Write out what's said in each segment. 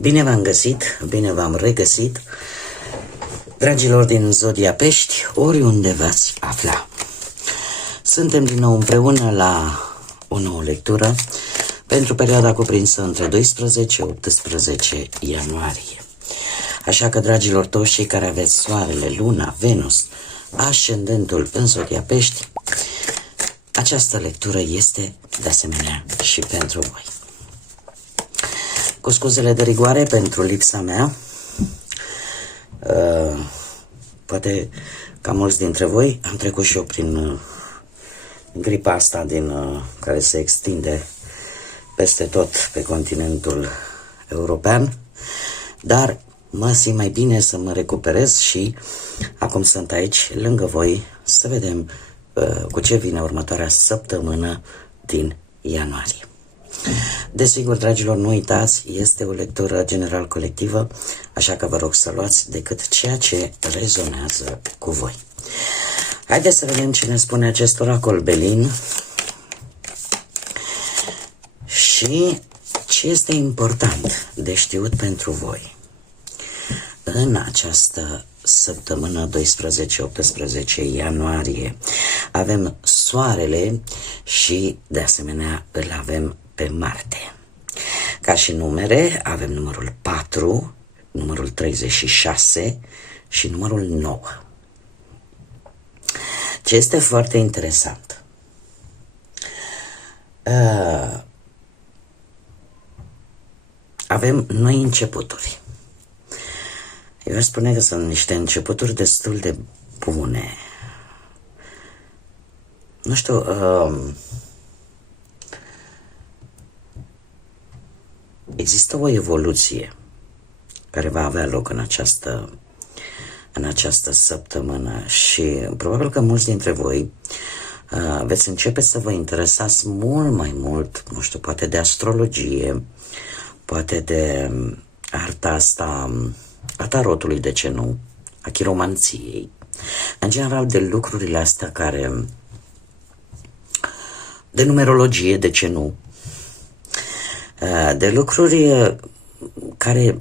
Bine v-am găsit, bine v-am regăsit, dragilor din Zodia Pești, oriunde v-ați afla. Suntem din nou împreună la o nouă lectură pentru perioada cuprinsă între 12-18 ianuarie. Așa că, dragilor toți cei care aveți Soarele, Luna, Venus, Ascendentul în Zodia Pești, această lectură este de asemenea și pentru voi. Cu scuzele de rigoare pentru lipsa mea, poate ca mulți dintre voi am trecut și eu prin gripa asta care se extinde peste tot pe continentul european, dar mă simt mai bine să mă recuperez și acum sunt aici lângă voi să vedem cu ce vine următoarea săptămână din ianuarie. Desigur, dragilor, nu uitați, este o lectură general colectivă, așa că vă rog să luați decât ceea ce rezonează cu voi. Haideți să vedem ce ne spune acest oracol Belin și ce este important de știut pentru voi în această săptămână 12-18 ianuarie. Avem Soarele și de asemenea îl avem pe Marte. Ca și numere avem numărul 4, numărul 36 și numărul 9. Ce este foarte interesant, avem noi începuturi. Eu aș spune că sunt niște începuturi destul de bune. Nu știu, există o evoluție care va avea loc în această săptămână și probabil că mulți dintre voi veți începe să vă interesați mult mai mult, nu știu, poate de astrologie, poate de arta asta a tarotului, de ce nu, a chiromanției, în general de lucrurile astea de numerologie, de ce nu, de lucruri care,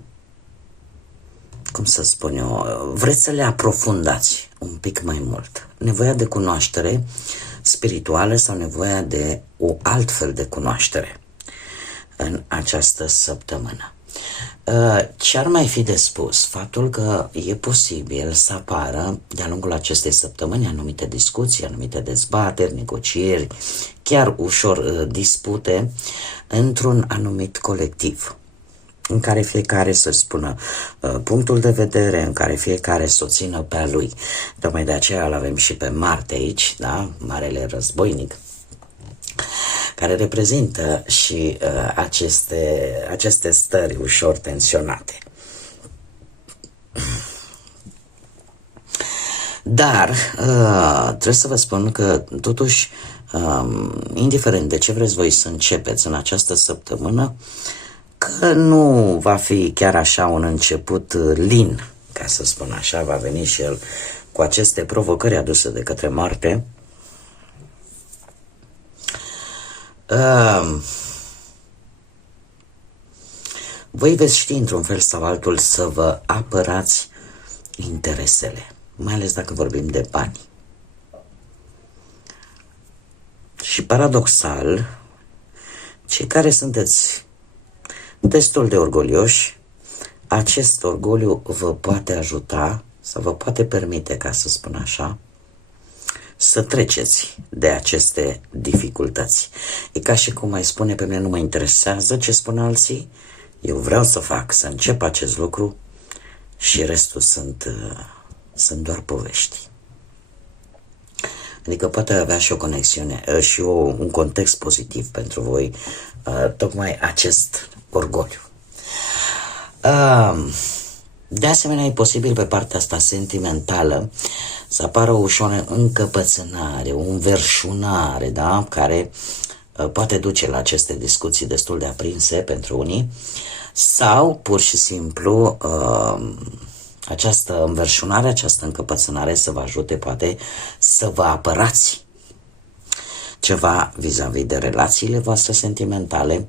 cum să spun eu, vreți să le aprofundați un pic mai mult. Nevoia de cunoaștere spirituală sau nevoia de o altfel de cunoaștere în această săptămână. Ce ar mai fi de spus? Faptul că e posibil să apară de-a lungul acestei săptămâni anumite discuții, anumite dezbateri, negocieri, chiar ușor dispute într-un anumit colectiv, în care fiecare să-și spună punctul de vedere, în care fiecare să o țină pe a lui. Tocmai de aceea îl avem și pe Marte aici, da? Marele războinic, care reprezintă și aceste stări ușor tensionate. Dar trebuie să vă spun că totuși, indiferent de ce vreți voi să începeți în această săptămână, că nu va fi chiar așa un început lin, ca să spun așa, va veni și el cu aceste provocări aduse de către Marte. Voi veți ști într-un fel sau altul să vă apărați interesele, mai ales dacă vorbim de bani. Și paradoxal, cei care sunteți destul de orgolioși, acest orgoliu vă poate ajuta sau vă poate permite, ca să spun așa, să treceți de aceste dificultăți. E ca și cum mai spune, pe mine nu mă interesează ce spun alții, eu vreau să încep acest lucru și restul sunt doar povești. Adică poate avea și o conexiune și un context pozitiv pentru voi, tocmai acest orgoliu. De asemenea, e posibil pe partea asta sentimentală să apară o ușoară încăpățânare, o înverșunare, da? Care poate duce la aceste discuții destul de aprinse pentru unii, sau pur și simplu această înverșunare, această încăpățânare să vă ajute poate să vă apărați ceva vis-a-vis de relațiile voastre sentimentale.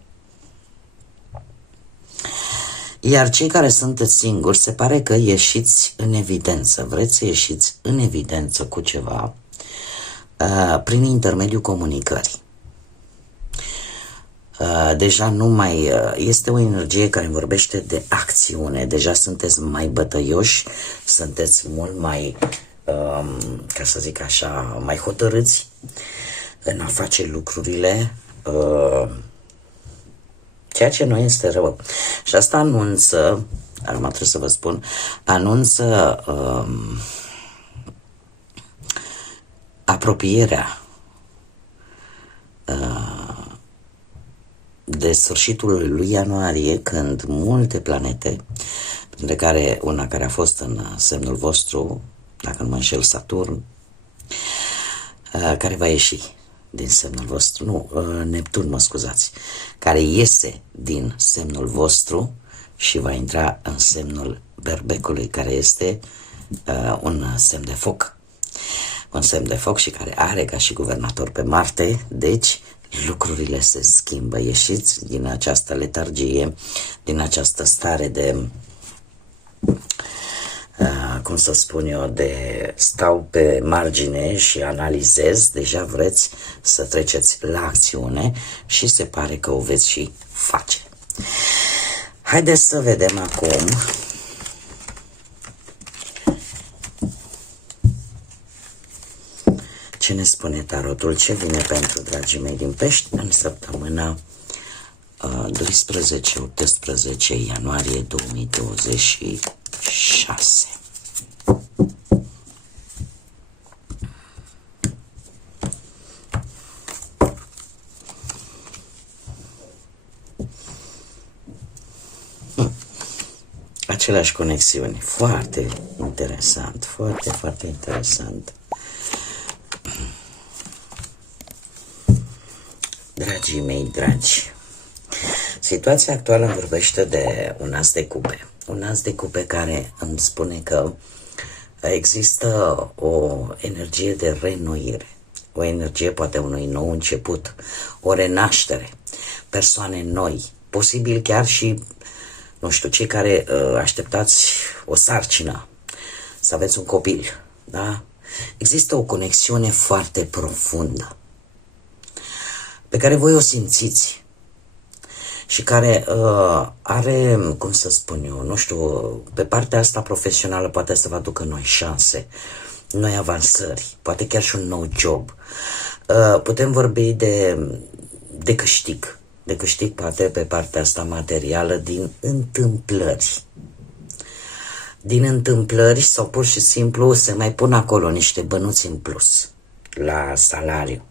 Iar cei care sunteți singuri, se pare că ieșiți în evidență, vreți să ieșiți în evidență cu ceva prin intermediul comunicării. Deja nu mai este o energie care vorbește de acțiune, deja sunteți mai bătăioși, sunteți mult mai, ca să zic așa, mai hotărâți în a face lucrurile, ceea ce nu este rău. Și asta anunță, acum trebuie să vă spun, anunță apropierea de sfârșitul lui ianuarie, când multe planete, printre care una care a fost în semnul vostru, dacă nu mă înșel, Saturn, care va ieși din semnul vostru, nu, Neptun, mă scuzați, care iese din semnul vostru și va intra în semnul Berbecului, care este un semn de foc. Un semn de foc și care are ca și guvernator pe Marte, deci lucrurile se schimbă. Ieșiți din această letargie, din această stare de, cum să spun eu, de stau pe margine și analizez, deja vreți să treceți la acțiune și se pare că o veți și face. Haideți să vedem acum ce ne spune tarotul, ce vine pentru dragii mei din Pești în săptămâna 12-18 ianuarie 2026. Aceleași conexiuni, foarte interesant, foarte, foarte interesant. Dragii mei dragi, situația actuală îmi vorbește de un as de cupe. Un as de cupe care îmi spune că există o energie de reînnoire, o energie poate unui nou început, o renaștere, persoane noi, posibil chiar și, nu știu, cei care așteptați o sarcină, să aveți un copil, da? Există o conexiune foarte profundă pe care voi o simțiți și care are, cum să spun eu, nu știu, pe partea asta profesională poate să vă aducă noi șanse, noi avansări, poate chiar și un nou job. Putem vorbi de câștig, poate pe partea asta materială din întâmplări. Din întâmplări sau pur și simplu se mai pun acolo niște bănuți în plus la salariu.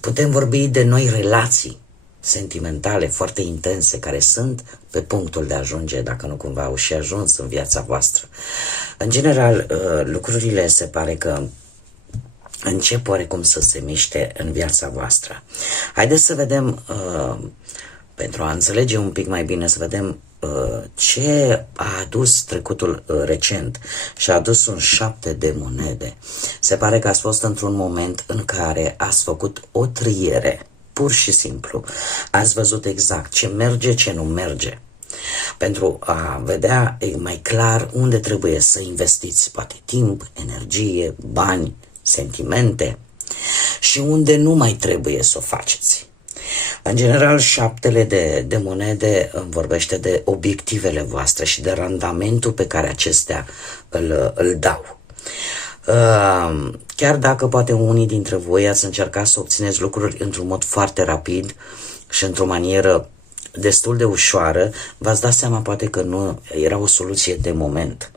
Putem vorbi de noi relații sentimentale foarte intense care sunt pe punctul de a ajunge, dacă nu cumva au și ajuns în viața voastră. În general, lucrurile se pare că încep oarecum să se miște în viața voastră. Haideți să vedem, pentru a înțelege un pic mai bine, să vedem ce a adus trecutul recent și a adus un 7 de monede. Se pare că ați fost într-un moment în care ați făcut o triere, pur și simplu. Ați văzut exact ce merge, ce nu merge, pentru a vedea mai clar unde trebuie să investiți, poate timp, energie, bani, sentimente, și unde nu mai trebuie să o faceți. În general, 7 de monede îmi vorbește de obiectivele voastre și de randamentul pe care acestea îl dau. Chiar dacă poate unii dintre voi ați încercat să obțineți lucruri într-un mod foarte rapid și într-o manieră destul de ușoară, v-ați dat seama poate că nu era o soluție de moment.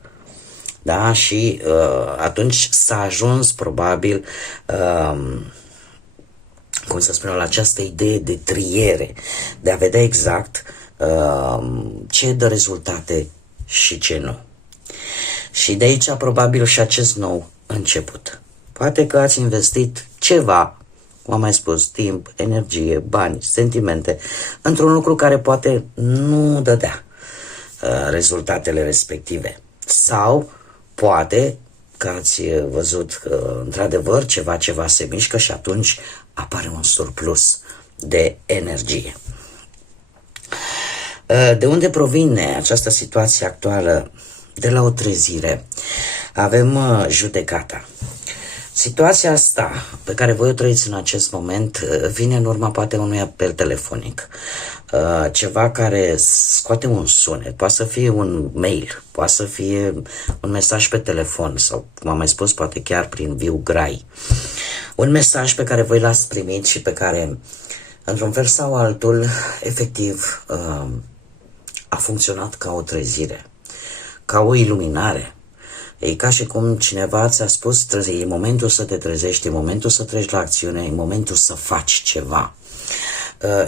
Da? Și atunci s-a ajuns probabil, cum să spunem, la această idee de triere, de a vedea exact ce dă rezultate și ce nu. Și de aici probabil și acest nou început. Poate că ați investit ceva, cum am mai spus, timp, energie, bani, sentimente, într-un lucru care poate nu dădea rezultatele respective. Sau poate că ați văzut că într-adevăr ceva se mișcă și atunci apare un surplus de energie. De unde provine această situație actuală? De la o trezire. Avem judecata. Situația asta pe care voi o trăiți în acest moment vine în urma poate unui apel telefonic. Ceva care scoate un sunet, poate să fie un mail, poate să fie un mesaj pe telefon sau, cum am mai spus, poate chiar prin viu grai. Un mesaj pe care voi l-ați primit și pe care, într-un fel sau altul, efectiv, a funcționat ca o trezire, ca o iluminare. E ca și cum cineva ți-a spus, e momentul să te trezești, e momentul să treci la acțiune, e momentul să faci ceva.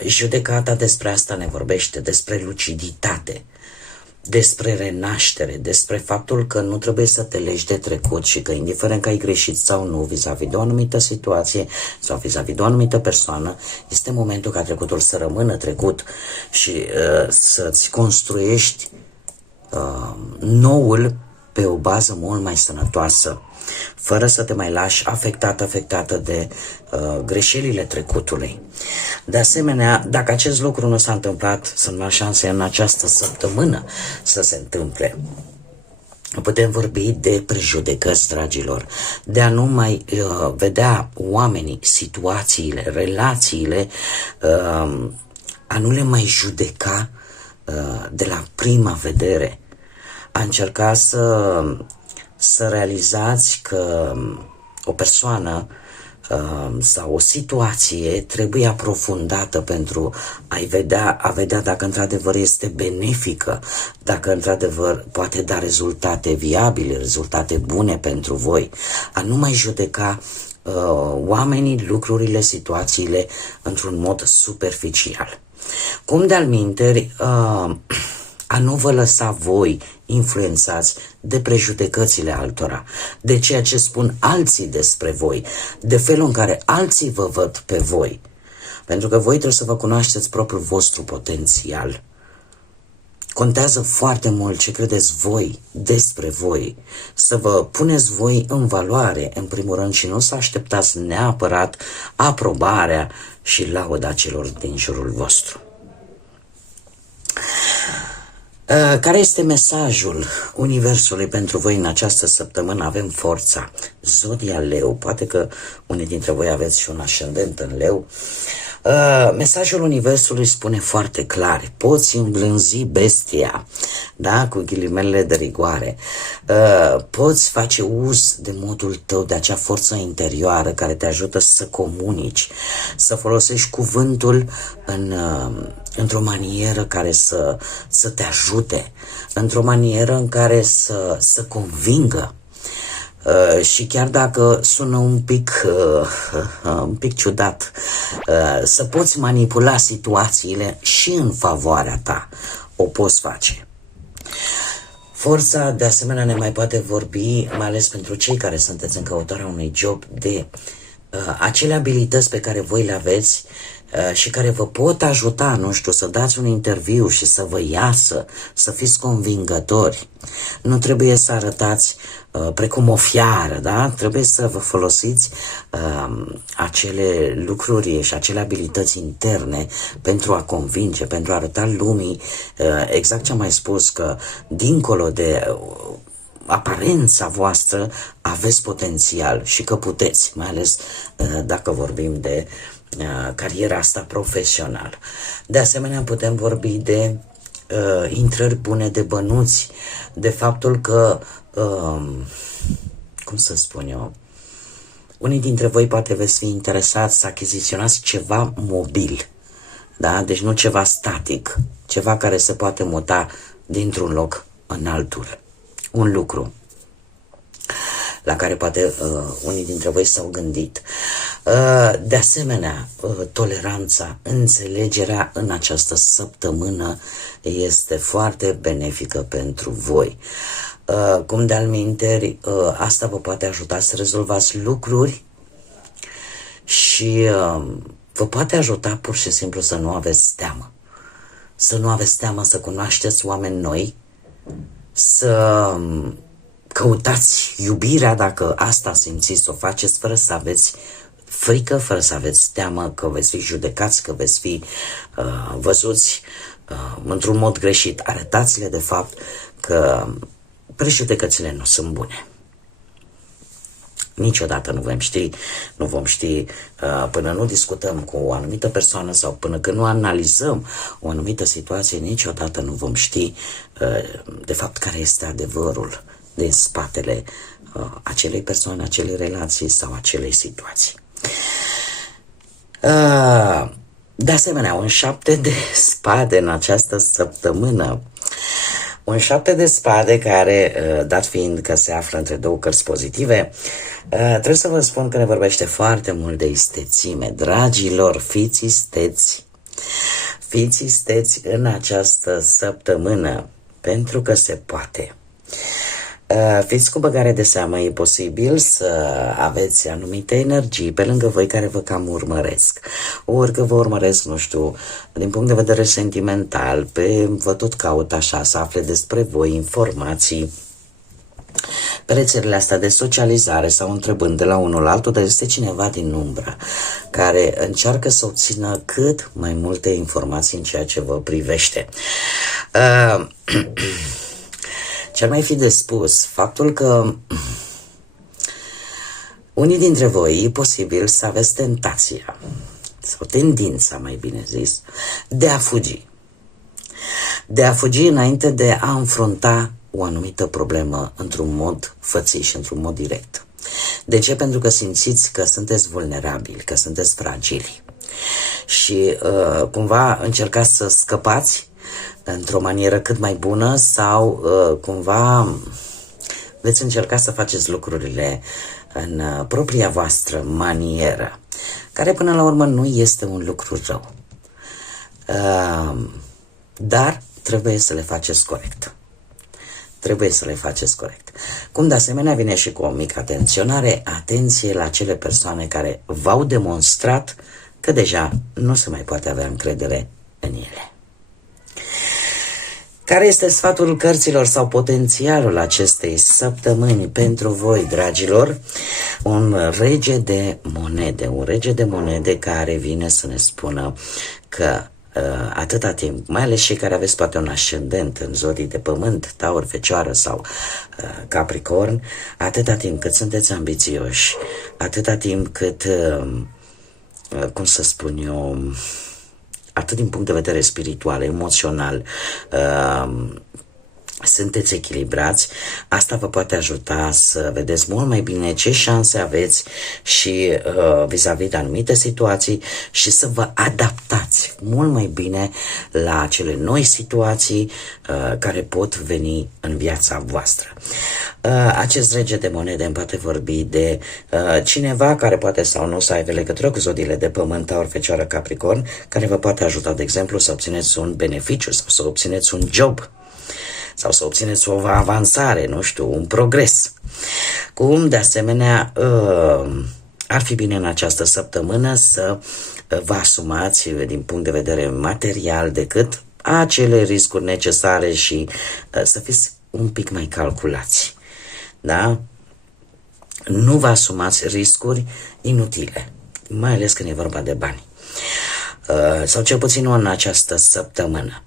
Judecata despre asta ne vorbește, despre luciditate, despre renaștere, despre faptul că nu trebuie să te legi de trecut și că indiferent că ai greșit sau nu vis-a-vis de o anumită situație sau vis-a-vis de o anumită persoană, este momentul ca trecutul să rămână trecut și să-ți construiești noul pe o bază mult mai sănătoasă, fără să te mai lași afectată de greșelile trecutului. De asemenea, dacă acest lucru nu s-a întâmplat, sunt mari șanse în această săptămână să se întâmple. Putem vorbi de prejudecăți, dragilor, de a nu mai vedea oamenii, situațiile, relațiile, a nu le mai judeca de la prima vedere, a încerca să realizați că o persoană sau o situație trebuie aprofundată pentru a vedea dacă într-adevăr este benefică, dacă într-adevăr poate da rezultate viabile, rezultate bune pentru voi, a nu mai judeca oamenii, lucrurile, situațiile într-un mod superficial. Cum de-al minteri, a nu vă lăsa voi influențați de prejudecățile altora, de ceea ce spun alții despre voi, de felul în care alții vă văd pe voi. Pentru că voi trebuie să vă cunoașteți propriul vostru potențial. Contează foarte mult ce credeți voi despre voi, să vă puneți voi în valoare, în primul rând, și nu să așteptați neapărat aprobarea și lauda celor din jurul vostru. Care este mesajul Universului pentru voi în această săptămână? Avem forța, zodia Leu, poate că unii dintre voi aveți și un ascendent în Leu. Mesajul Universului spune foarte clar: poți îmblânzi bestia, da? Cu ghilimele de rigoare. Poți face uz de modul tău, de acea forță interioară care te ajută să comunici, să folosești cuvântul într-o manieră care să te ajute, într-o manieră în care să convingă. Și chiar dacă sună un pic ciudat, să poți manipula situațiile și în favoarea ta, o poți face. Forța, de asemenea, ne mai poate vorbi, mai ales pentru cei care sunteți în căutarea unui job, de acele abilități pe care voi le aveți și care vă pot ajuta, nu știu, să dați un interviu și să vă iasă, să fiți convingători. Nu trebuie să arătați precum o fiară, da? Trebuie să vă folosiți acele lucruri și acele abilități interne pentru a convinge, pentru a arăta lumii exact ce am mai spus, că dincolo de aparența voastră aveți potențial și că puteți, mai ales dacă vorbim de cariera asta profesională. De asemenea, putem vorbi de intrări bune de bănuți, de faptul că, cum să spun eu, unii dintre voi poate veți fi interesați să achiziționați ceva mobil, da? Deci nu ceva static, ceva care se poate muta dintr-un loc în altul. Un lucru. la care poate unii dintre voi s-au gândit. De asemenea, toleranța, înțelegerea în această săptămână este foarte benefică pentru voi. Cum de alminteri, asta vă poate ajuta să rezolvați lucruri și vă poate ajuta pur și simplu să nu aveți teamă. Să nu aveți teamă să cunoașteți oameni noi, să căutați iubirea dacă asta simțiți, să o faceți fără să aveți frică, fără să aveți teamă că veți fi judecați, că veți fi văzuți într-un mod greșit. Arătați-le de fapt că prejudecățile nu sunt bune. Niciodată nu vom ști până nu discutăm cu o anumită persoană sau până când nu analizăm o anumită situație, niciodată nu vom ști de fapt care este adevărul din spatele acelei persoane, acelei relații sau acelei situații. De asemenea, un 7 de spade în această săptămână. Un 7 de spade care, dat fiind că se află între două cărți pozitive, trebuie să vă spun că ne vorbește foarte mult de istețime. Dragilor, fiți isteți. Fiți isteți în această săptămână, pentru că se poate. Fiți cu băgare de seamă, e posibil să aveți anumite energii pe lângă voi care vă cam urmăresc. Ori că vă urmăresc, nu știu, din punct de vedere sentimental, vă tot caut așa să afle despre voi informații pe rețelele astea de socializare sau întrebând de la unul la altul, dar este cineva din umbră care încearcă să obțină cât mai multe informații în ceea ce vă privește. Ce-ar mai fi de spus? Faptul că unii dintre voi e posibil să aveți tentația, sau tendința, mai bine zis, de a fugi. De a fugi înainte de a înfrunta o anumită problemă într-un mod fățiș, într-un mod direct. De ce? Pentru că simțiți că sunteți vulnerabili, că sunteți fragili. Și cumva încercați să scăpați într-o manieră cât mai bună sau cumva veți încerca să faceți lucrurile în propria voastră manieră, care până la urmă nu este un lucru rău. Dar trebuie să le faceți corect. Trebuie să le faceți corect. Cum de asemenea vine și cu o mică atenționare, atenție la acele persoane care v-au demonstrat că deja nu se mai poate avea încredere în ele. Care este sfatul cărților sau potențialul acestei săptămâni pentru voi, dragilor? Un rege de monede care vine să ne spună că atâta timp, mai ales cei care aveți poate un ascendent în zodii de pământ, Taur, Fecioară sau Capricorn, atâta timp cât sunteți ambițioși, atâta timp cât, cum să spun eu, atât din punct de vedere spiritual, emoțional, sunteți echilibrați, asta vă poate ajuta să vedeți mult mai bine ce șanse aveți și vis-a-vis de anumite situații și să vă adaptați mult mai bine la acele noi situații care pot veni în viața voastră. Acest rege de monede îmi poate vorbi de cineva care poate sau nu să aibă legătură cu zodiile de pământ, Taur, Fecioară, Capricorn, care vă poate ajuta, de exemplu, să obțineți un beneficiu sau să obțineți un job sau să obțineți o avansare, nu știu, un progres. Cum, de asemenea, ar fi bine în această săptămână să vă asumați din punct de vedere material decât acele riscuri necesare și să fiți un pic mai calculați. Da? Nu vă asumați riscuri inutile, mai ales când e vorba de bani. Sau cel puțin nu în această săptămână.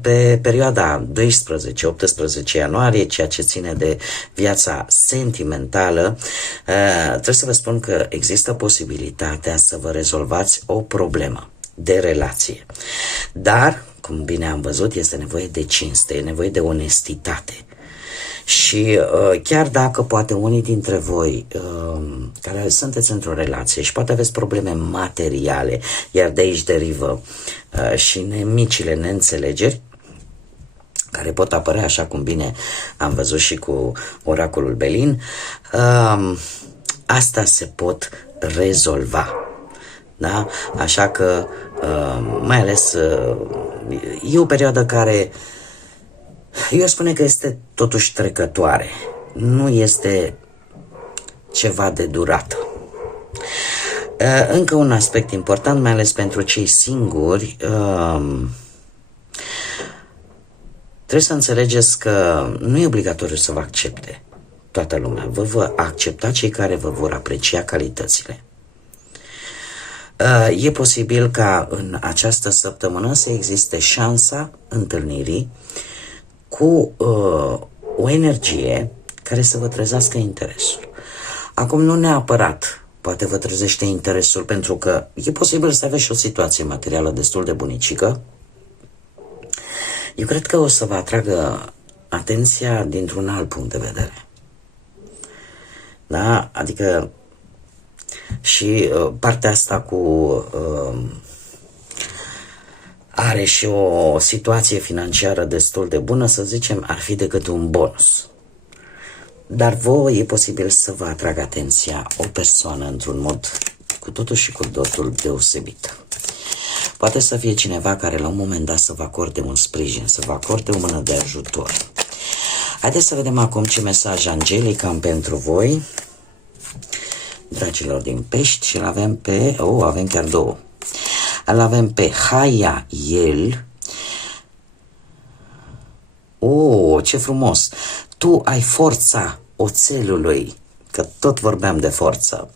Pe perioada 12-18 ianuarie, ceea ce ține de viața sentimentală, trebuie să vă spun că există posibilitatea să vă rezolvați o problemă de relație. Dar, cum bine am văzut, este nevoie de cinste, e nevoie de onestitate. Și chiar dacă poate unii dintre voi care sunteți într-o relație și poate aveți probleme materiale, iar de aici derivă și micile neînțelegeri, care pot apărea, așa cum bine am văzut și cu oracolul Belin, asta se pot rezolva. Da? Așa că, mai ales, e o perioadă care, eu spune că este totuși trecătoare. Nu este ceva de durată. Încă un aspect important, mai ales pentru cei singuri, trebuie să înțelegeți că nu e obligatoriu să vă accepte toată lumea. Vă vor accepta cei care vă vor aprecia calitățile. E posibil ca în această săptămână să existe șansa întâlnirii cu o energie care să vă trezească interesul. Acum nu neapărat poate vă trezește interesul, pentru că e posibil să aveți și o situație materială destul de bunicică. Eu cred că o să vă atragă atenția dintr-un alt punct de vedere. Da? Adică și partea asta cu are și o situație financiară destul de bună, să zicem, ar fi decât un bonus. Dar vouă e posibil să vă atragă atenția o persoană într-un mod cu totul și cu totul deosebit. Poate să fie cineva care la un moment dat să vă acorde un sprijin, să vă acorde o mână de ajutor. Haideți să vedem acum ce mesaj angelic am pentru voi, dragilor din Pești, și îl avem pe, avem chiar două. Îl avem pe Haiel. Ce frumos! Tu ai forța oțelului, că tot vorbeam de forță.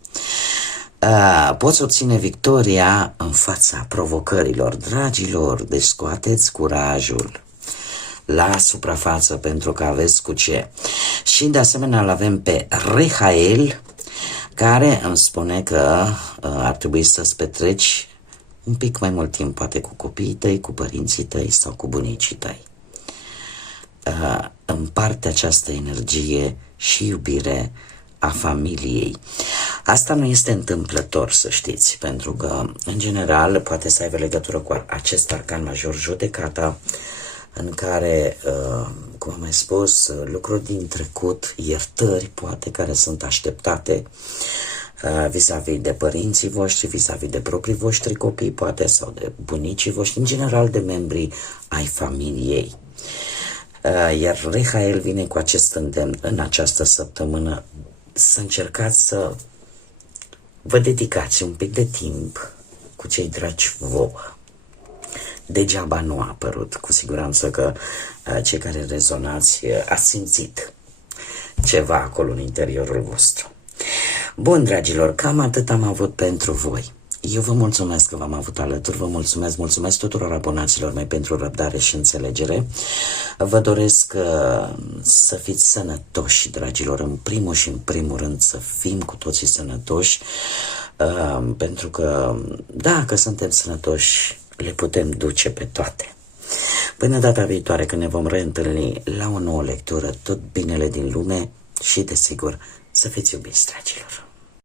Poți obține victoria în fața provocărilor. Dragilor, deci scoateți curajul la suprafață, pentru că aveți cu ce. Și de asemenea îl avem pe Rehael, care îmi spune că ar trebui să-ți petreci un pic mai mult timp, poate cu copiii tăi, cu părinții tăi sau cu bunicii tăi. Împarte această energie și iubire a familiei. Asta nu este întâmplător, să știți, pentru că, în general, poate să aibă legătură cu acest arcan major, judecata, în care, cum am mai spus, lucruri din trecut, iertări, poate, care sunt așteptate vis-a-vis de părinții voștri, vis-a-vis de proprii voștri copii, poate, sau de bunicii voștri, în general de membrii ai familiei. Iar Rehael vine cu acest îndemn în această săptămână să încercați să vă dedicați un pic de timp cu cei dragi vouă. Degeaba nu a apărut, cu siguranță că cei care rezonați ați simțit ceva acolo în interiorul vostru. Bun, dragilor, cam atât am avut pentru voi. Eu vă mulțumesc că v-am avut alături, vă mulțumesc tuturor abonaților mei pentru răbdare și înțelegere. Vă doresc să fiți sănătoși, dragilor, în primul și în primul rând să fim cu toții sănătoși, pentru că dacă suntem sănătoși, le putem duce pe toate. Până data viitoare, când ne vom reîntâlni la o nouă lectură, tot binele din lume și, desigur, să fiți iubiți, dragilor.